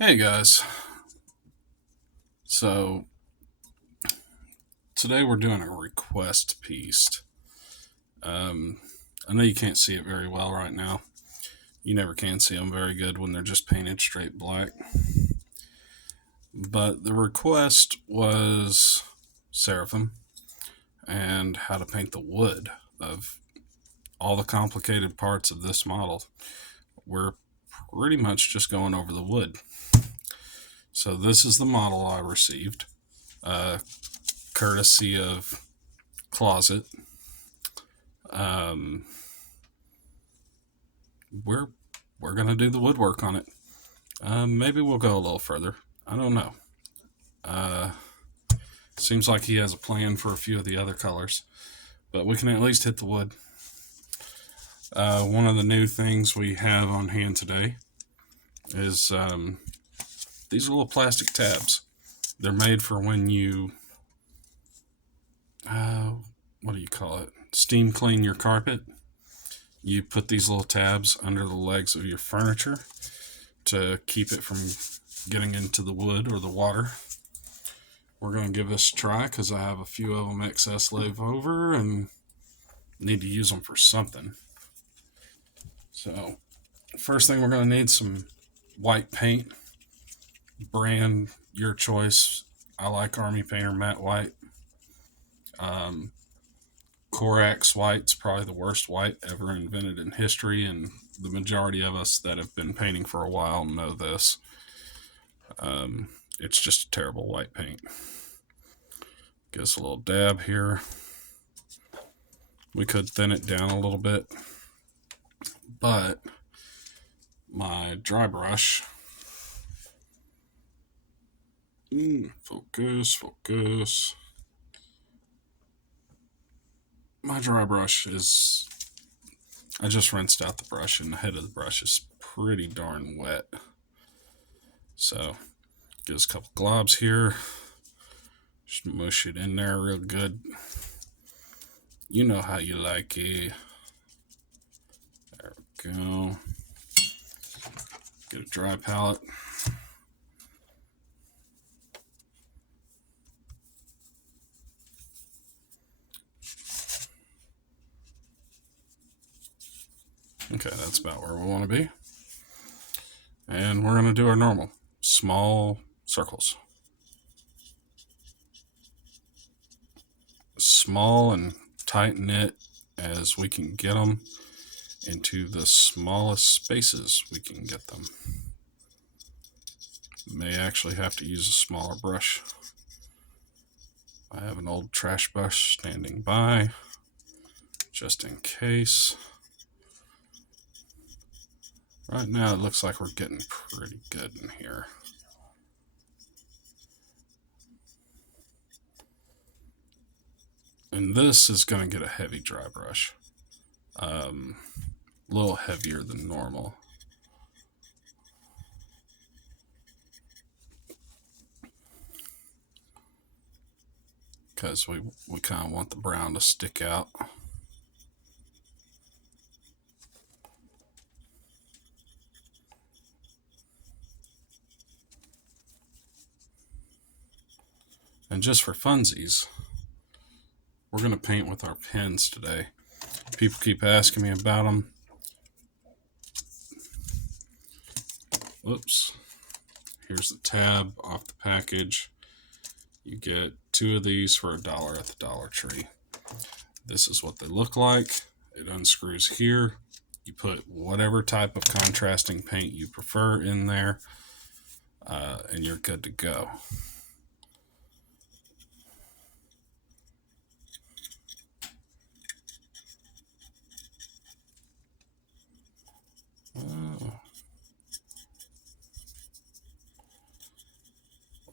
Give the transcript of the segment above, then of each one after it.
Hey guys, so today we're doing a request piece. Um, I know you can't see it very well right now. You never can see them very good when they're just painted straight black. But the request was Seraphim and how to paint the wood of all the complicated parts of this model. We're pretty much just going over the wood. So this is the model I received, uh, courtesy of Closet. Um, we're we're gonna do the woodwork on it. Maybe we'll go a little further. I don't know. Uh, Seems like he has a plan for a few of the other colors, but we can at least hit the wood. One of the new things we have on hand today is these little plastic tabs. They're made for when you, uh, what do you call it? Steam clean your carpet. You put these little tabs under the legs of your furniture to keep it from getting into the wood or the water. We're going to give this a try because I have a few of them excess left over and need to use them for something. So, first thing we're going to need some white paint, brand your choice. I like Army Painter Matte White. Um, Corax White's probably the worst white ever invented in history, and the majority of us that have been painting for a while know this. It's just a terrible white paint. Give us a little dab here. We could thin it down a little bit, but my dry brush. Focus. My dry brush is. I just rinsed out the brush, and the head of the brush is pretty darn wet. So, give us a couple globs here. Just mush it in there real good. You know how you like it. There we go. Get a dry palette. Okay, that's about where we want to be. And we're going to do our normal small circles. Small and tight knit as we can get them into the smallest spaces we can get them. May actually have to use a smaller brush. I have an old trash brush standing by just in case. Right now it looks like we're getting pretty good in here. And this is going to get a heavy dry brush. A little heavier than normal. Because we kind of want the brown to stick out. And just for funsies, we're going to paint with our pens today. People keep asking me about them. Whoops. Here's the tab off the package. You get 2 of these for $1 at the Dollar Tree. This is what they look like. It unscrews here. You put whatever type of contrasting paint you prefer in there, and you're good to go.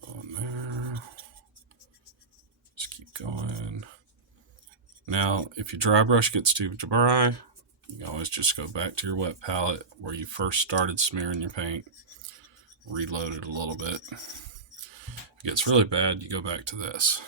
On there. Just keep going. Now, if your dry brush gets too dry, you can always just go back to your wet palette where you first started smearing your paint, reload it a little bit. If it gets really bad, you go back to this.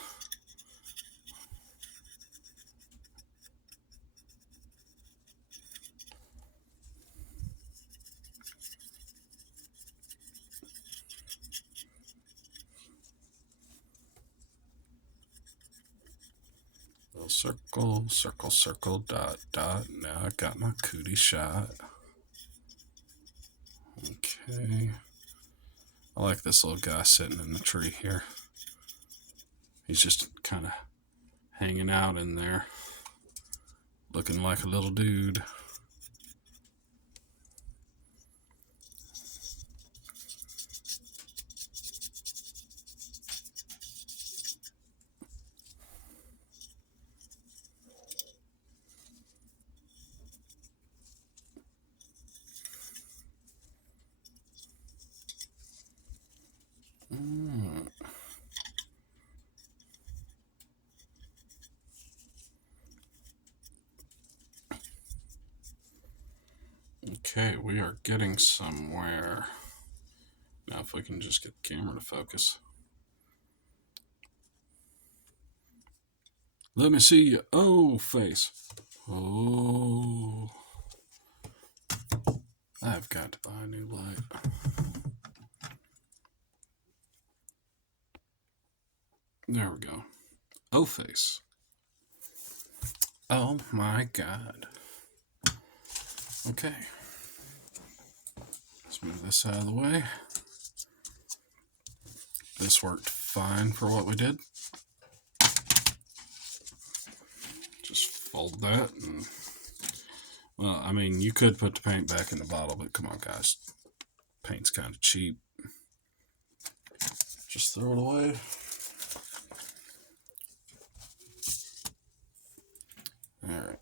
circle, circle, circle, dot, dot. Now I got my cootie shot. Okay. I like this little guy sitting in the tree here. He's just kind of hanging out in there, looking like a little dude. Okay, we are getting somewhere. Now if we can just get the camera to focus. Let me see your oh face. Oh. I've got to buy a new light. There we go. Oh face. Oh my god. Okay. Let's move this out of the way. This worked fine for what we did. Just fold that and, well, I mean, you could put the paint back in the bottle, but come on, guys. Paint's kind of cheap. Just throw it away. Alright.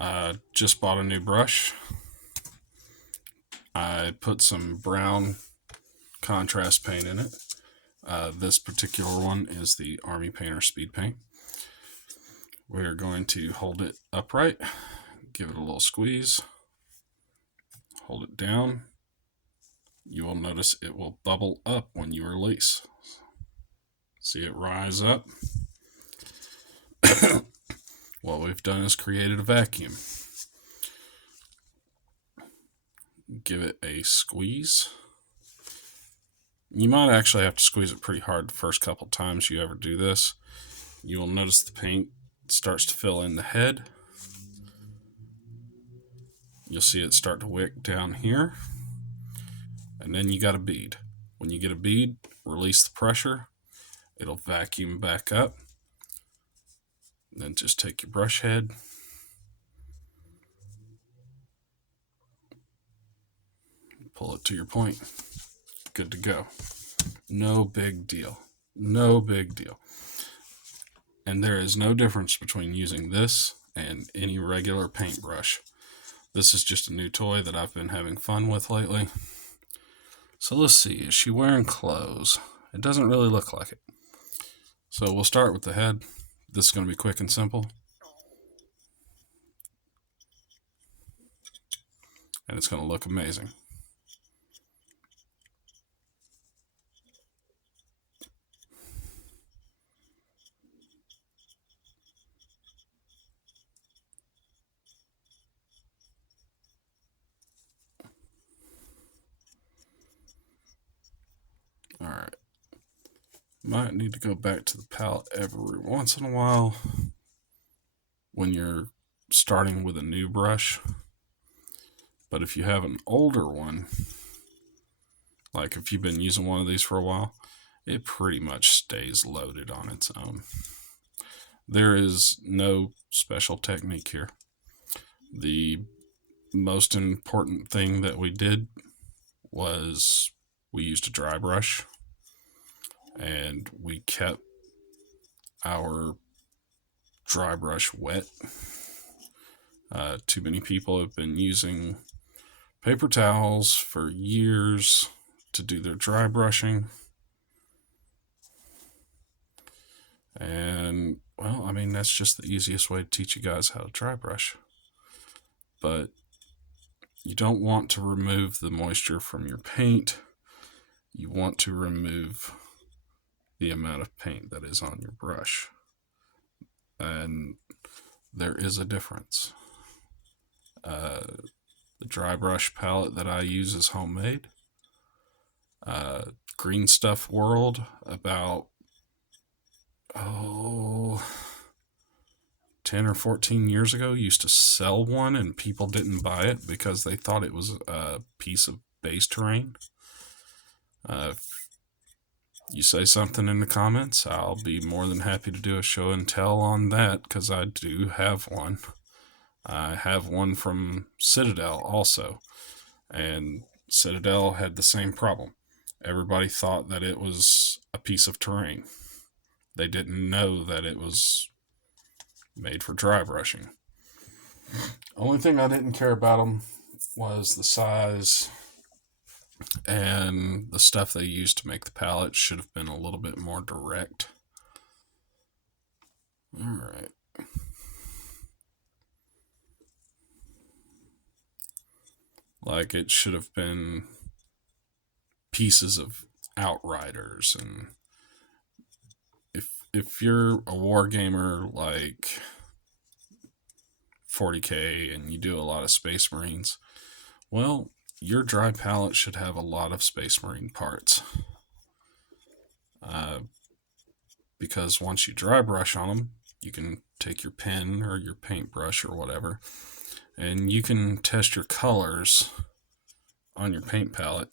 I just bought a new brush. I put some brown contrast paint in it. This particular one is the Army Painter Speed Paint. We're going to hold it upright, give it a little squeeze, hold it down. You will notice it will bubble up when you release. See it rise up? What we've done is created a vacuum. Give it a squeeze. You might actually have to squeeze it pretty hard the first couple times you ever do this. You will notice the paint starts to fill in the head. You'll see it start to wick down here. And then you got a bead. When you get a bead, release the pressure. It'll vacuum back up. Then just take your brush head. Pull it to your point. Good to go. No big deal. No big deal. And there is no difference between using this and any regular paintbrush. This is just a new toy that I've been having fun with lately. So let's see, is she wearing clothes? It doesn't really look like it. So we'll start with the head. This is going to be quick and simple. And it's going to look amazing. Alright. Might need to go back to the palette every once in a while when you're starting with a new brush. But if you have an older one, like if you've been using one of these for a while, it pretty much stays loaded on its own. There is no special technique here. The most important thing that we did was we used a dry brush and we kept our dry brush wet. Too many people have been using paper towels for years to do their dry brushing. And, well, I mean, that's just the easiest way to teach you guys how to dry brush. But you don't want to remove the moisture from your paint. You want to remove the amount of paint that is on your brush. And there is a difference. The dry brush palette that I use is homemade. Green Stuff World, about 10 or 14 years ago used to sell one and people didn't buy it because they thought it was a piece of base terrain. If you say something in the comments, I'll be more than happy to do a show and tell on that, because I do have one. I have one from Citadel also, and Citadel had the same problem. Everybody thought that it was a piece of terrain. They didn't know that it was made for dry brushing. Only thing I didn't care about them was the size, and the stuff they used to make the pallet should have been a little bit more direct. Alright. Like, it should have been pieces of Outriders, and if you're a war gamer like 40k and you do a lot of Space Marines, well, your dry pallet should have a lot of Space Marine parts. Because once you dry brush on them, you can take your pen or your paintbrush or whatever, and you can test your colors on your paint palette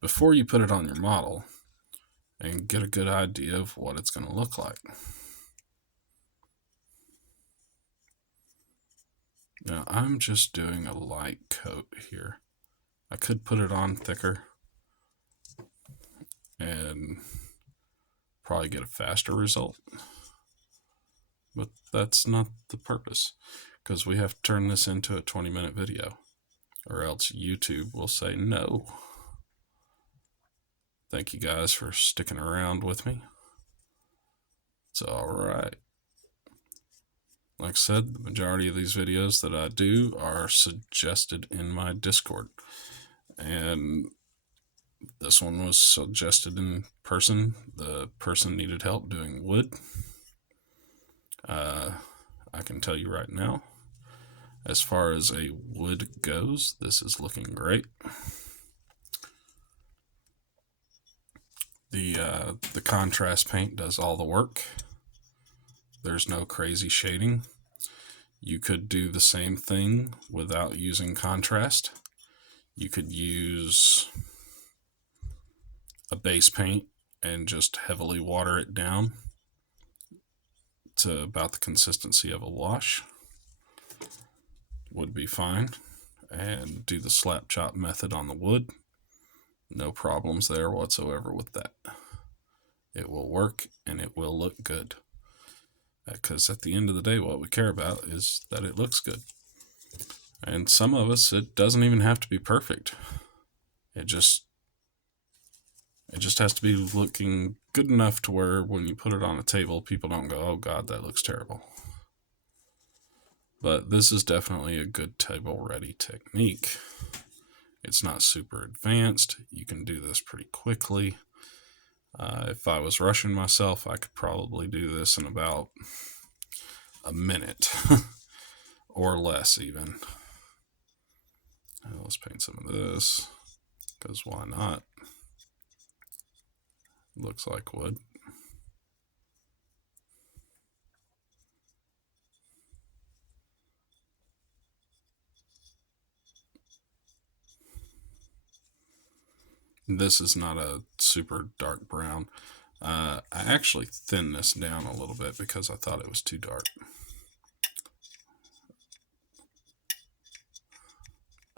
before you put it on your model and get a good idea of what it's going to look like. Now, I'm just doing a light coat here. I could put it on thicker and probably get a faster result, but that's not the purpose, because we have to turn this into a 20-minute video, or else YouTube will say no. Thank you guys for sticking around with me. It's alright. Like I said, the majority of these videos that I do are suggested in my Discord. And this one was suggested in person. The person needed help doing wood. I can tell you right now, as far as a wood goes, this is looking great. The contrast paint does all the work. There's no crazy shading. You could do the same thing without using contrast. You could use a base paint and just heavily water it down to about the consistency of a wash. Would be fine. And do the slap chop method on the wood. No problems there whatsoever with that. It will work and it will look good. Because at the end of the day, what we care about is that it looks good. And some of us, it doesn't even have to be perfect. It just has to be looking good enough to where when you put it on a table, people don't go, oh God, that looks terrible. But this is definitely a good table ready technique. It's not super advanced. You can do this pretty quickly. If I was rushing myself, I could probably do this in about a minute or less even. Let's paint some of this, because why not? Looks like wood. This is not a super dark brown. I actually thinned this down a little bit because I thought it was too dark.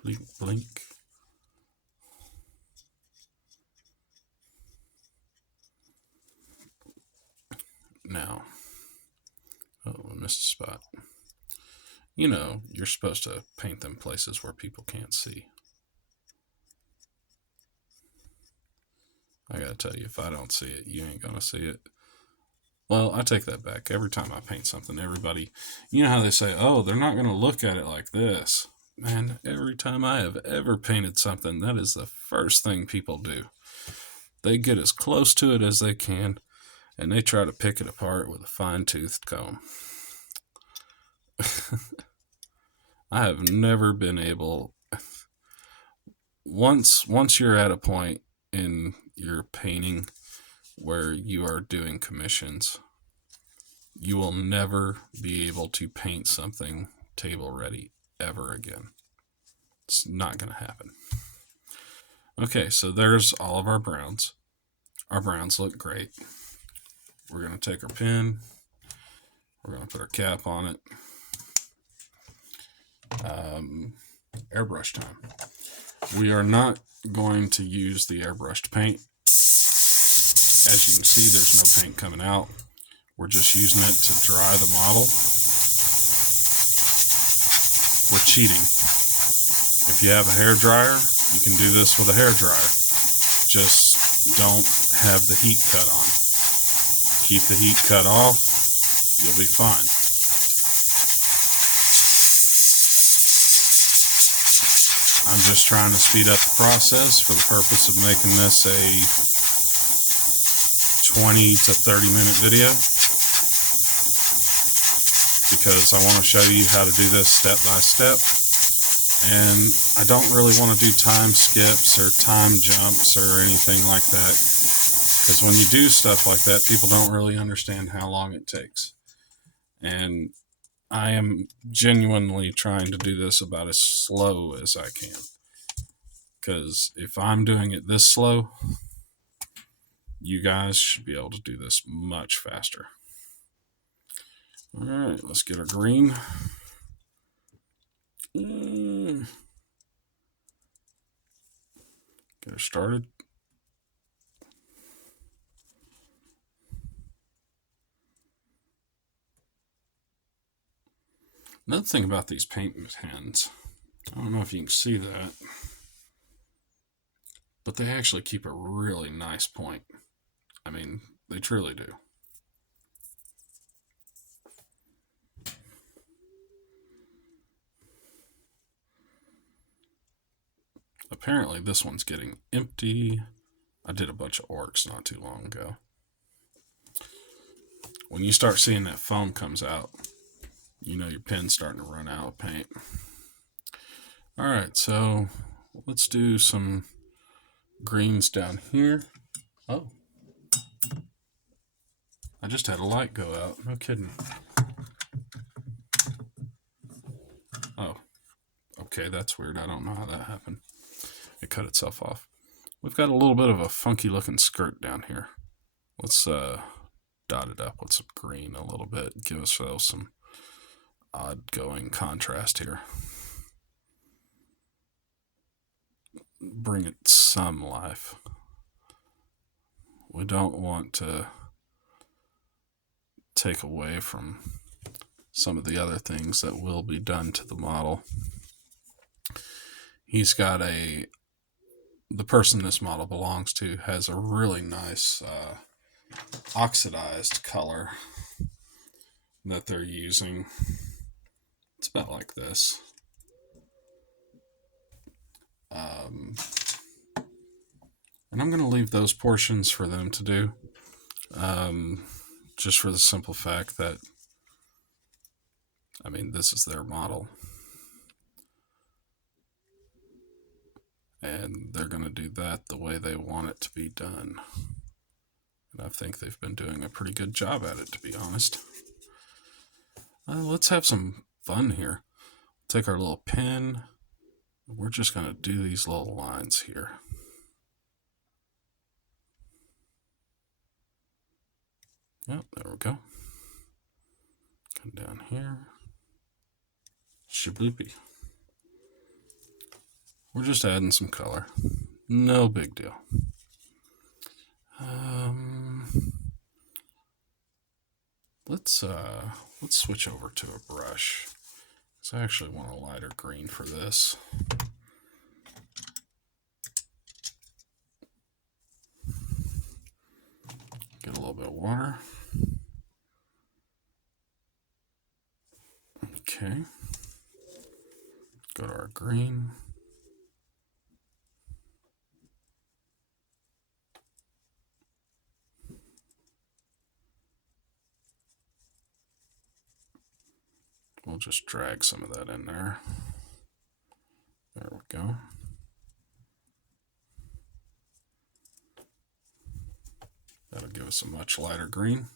Blink, blink. Now, oh, I missed a spot. You know, you're supposed to paint them places where people can't see. I gotta tell you, if I don't see it, you ain't gonna see it. Well, I take that back. Every time I paint something, everybody, you know how they say, oh, they're not gonna look at it like this. Man, every time I have ever painted something, that is the first thing people do. They get as close to it as they can, and they try to pick it apart with a fine-toothed comb. I have never been able... Once you're at a point in your painting where you are doing commissions, you will never be able to paint something table ready ever again. It's not going to happen. Okay, so there's all of our browns. Our browns look great. We're going to take our pen. We're going to put our cap on it. Airbrush time. We are not going to use the airbrushed paint. As you can see, there's no paint coming out. We're just using it to dry the model. We're cheating. If you have a hair dryer, you can do this with a hair dryer. Just don't have the heat cut on. Keep the heat cut off, you'll be fine. I'm just trying to speed up the process for the purpose of making this a 20 to 30 minute video, because I want to show you how to do this step by step, and I don't really want to do time skips or time jumps or anything like that, because when you do stuff like that, people don't really understand how long it takes. And I am genuinely trying to do this about as slow as I can, because if I'm doing it this slow, you guys should be able to do this much faster. All right, let's get our green. Get her started. Another thing about these paint pens, I don't know if you can see that, but they actually keep a really nice point. I mean, they truly do. Apparently this one's getting empty. I did a bunch of orcs not too long ago. When you start seeing that foam comes out, you know your pen's starting to run out of paint. Alright, so let's do some greens down here. Oh, I just had a light go out. No kidding. Oh, okay, that's weird. I don't know how that happened. It cut itself off. We've got a little bit of a funky looking skirt down here. Let's dot it up with some green a little bit. Give ourselves some odd going contrast here. Bring it some life. We don't want to take away from some of the other things that will be done to the model. He's got the person this model belongs to has a really nice oxidized color that they're using. It's about like this. And I'm going to leave those portions for them to do, just for the simple fact that, I mean, this is their model. And they're going to do that the way they want it to be done. And I think they've been doing a pretty good job at it, to be honest. Let's have some fun here. Take our little pen. We're just going to do these little lines here. Yep, there we go. Come down here. Shabloopy. We're just adding some color. No big deal. Let's switch over to a brush. So I actually want a lighter green for this. Get a little bit of water. Okay. Go to our green. We'll just drag some of that in there. There we go. That'll give us a much lighter green.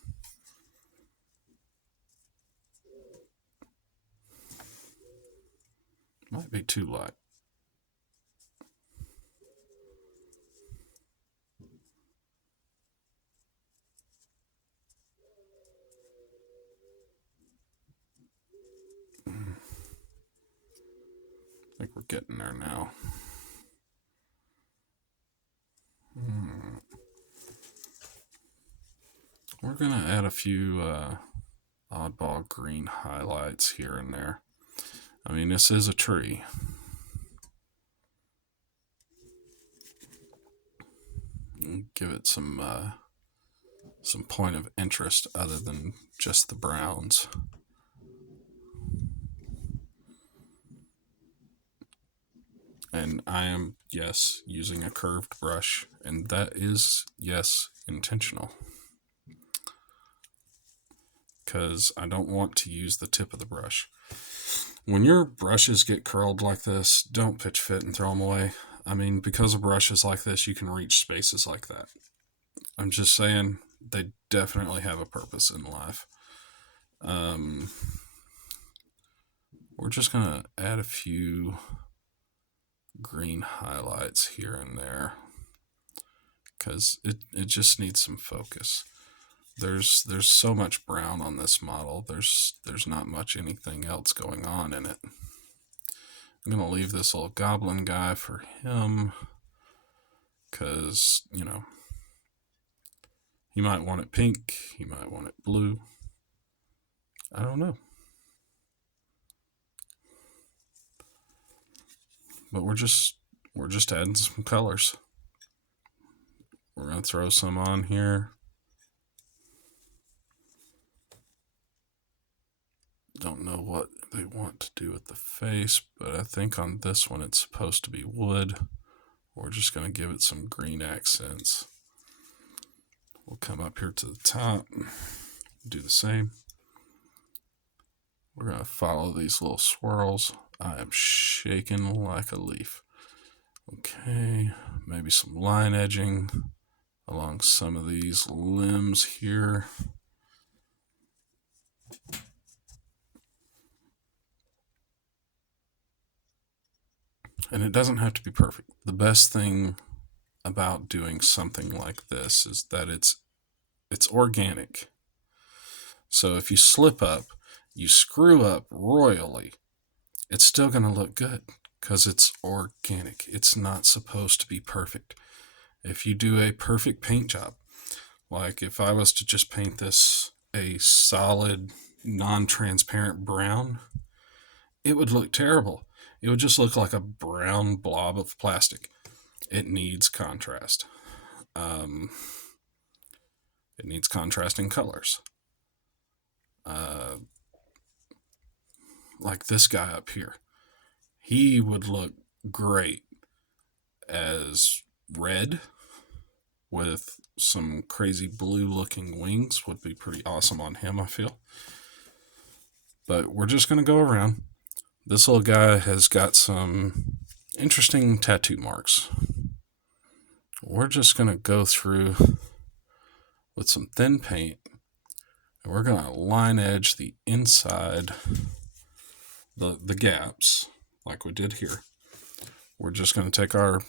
Might be too light. I think we're getting there now. We're going to add a few oddball green highlights here and there. I mean, this is a tree. Give it some point of interest other than just the browns. And I am, yes, using a curved brush, and that is, yes, intentional. Because I don't want to use the tip of the brush. When your brushes get curled like this, don't pitch fit and throw them away. I mean, because of brushes like this, you can reach spaces like that. I'm just saying, they definitely have a purpose in life. We're just going to add a few green highlights here and there because it just needs some focus. There's so much brown on this model. There's not much anything else going on in it. I'm going to leave this little goblin guy for him because, you know, he might want it pink, he might want it blue. I don't know. But we're just adding some colors. We're going to throw some on here. Don't know what they want to do with the face, but I think on this one it's supposed to be wood. We're just going to give it some green accents. We'll come up here to the top, do the same. We're going to follow these little swirls. I am shaking like a leaf. Okay, maybe some line edging along some of these limbs here. And it doesn't have to be perfect. The best thing about doing something like this is that it's organic. So if you slip up, you screw up royally, it's still going to look good because it's organic. It's not supposed to be perfect. If you do a perfect paint job, like if I was to just paint this a solid, non-transparent brown, it would look terrible. It would just look like a brown blob of plastic. It needs contrast. It needs contrasting colors. Like this guy up here. He would look great as red with some crazy blue looking wings. Would be pretty awesome on him, I feel. But we're just going to go around. This little guy has got some interesting tattoo marks. We're just going to go through with some thin paint, and we're going to line edge the inside, the gaps, like we did here. We're just going to take our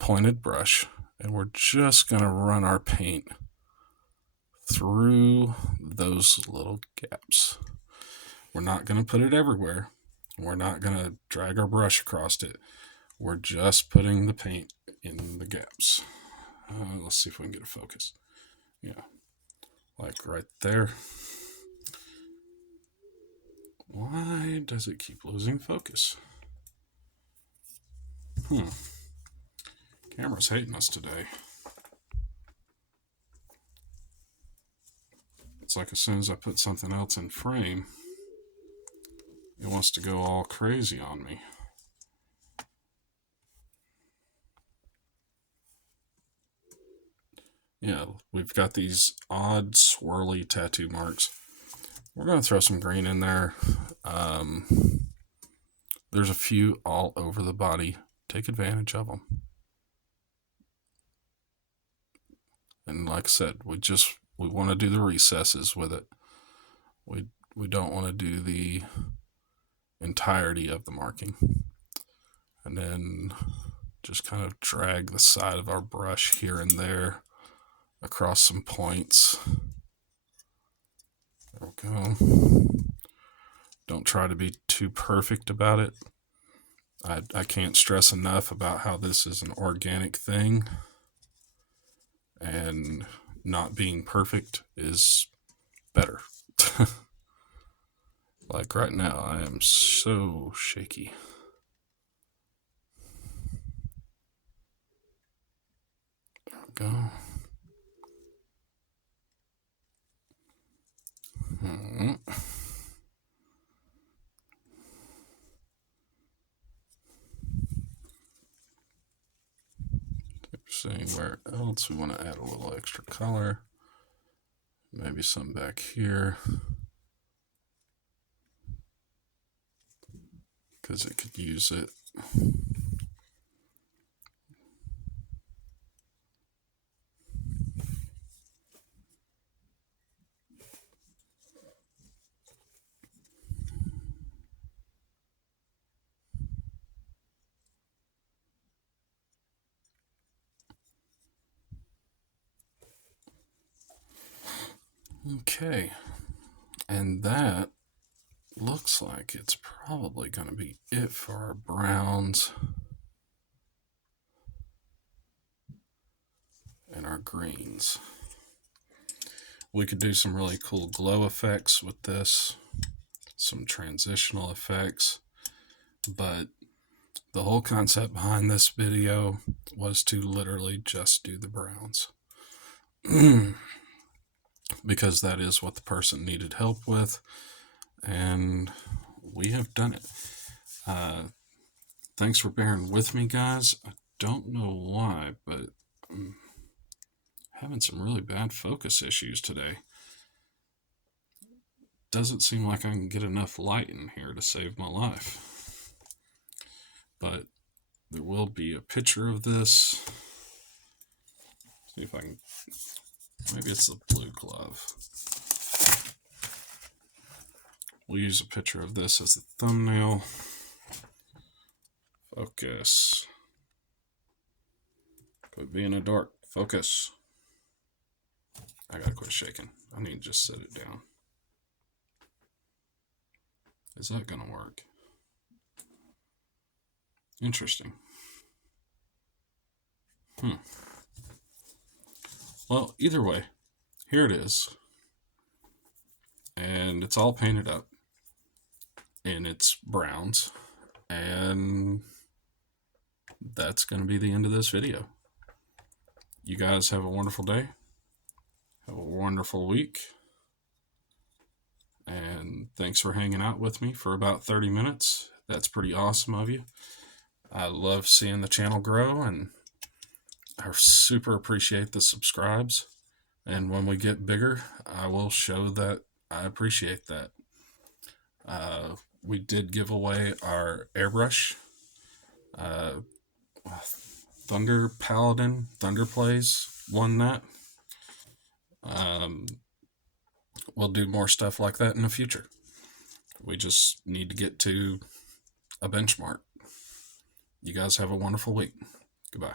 pointed brush, and we're just going to run our paint through those little gaps. We're not going to put it everywhere. We're not going to drag our brush across it. We're just putting the paint in the gaps. Let's see if we can get a focus. Yeah, like right there. Why does it keep losing focus? Camera's hating us today. It's like as soon as I put something else in frame, it wants to go all crazy on me. Yeah, we've got these odd swirly tattoo marks. We're going to throw some green in there. There's a few all over the body. Take advantage of them. And like I said, we want to do the recesses with it. We don't want to do the entirety of the marking. And then just kind of drag the side of our brush here and there across some points. There we go. Don't try to be too perfect about it. I can't stress enough about how this is an organic thing, and not being perfect is better. Like right now, I am so shaky. There we go. Seeing where else we want to add a little extra color. Maybe some back here, because it could use it. Okay, and that looks like it's probably going to be it for our browns and our greens. We could do some really cool glow effects with this, some transitional effects, but the whole concept behind this video was to literally just do the browns. Because that is what the person needed help with, and we have done it. Thanks for bearing with me, guys. I don't know why, but I'm having some really bad focus issues today. Doesn't seem like I can get enough light in here to save my life. But there will be a picture of this. See if I can... Maybe it's the blue glove. We'll use a picture of this as the thumbnail. Focus. Quit being a dork. Focus. I gotta quit shaking. I need to just set it down. Is that gonna work? Interesting. Well, either way, here it is. And it's all painted up in its browns. And that's going to be the end of this video. You guys have a wonderful day. Have a wonderful week. And thanks for hanging out with me for about 30 minutes. That's pretty awesome of you. I love seeing the channel grow, and I super appreciate the subscribes. And when we get bigger, I will show that I appreciate that. We did give away our airbrush. Thunder Paladin, Thunder Plays won that. We'll do more stuff like that in the future. We just need to get to a benchmark. You guys have a wonderful week. Goodbye.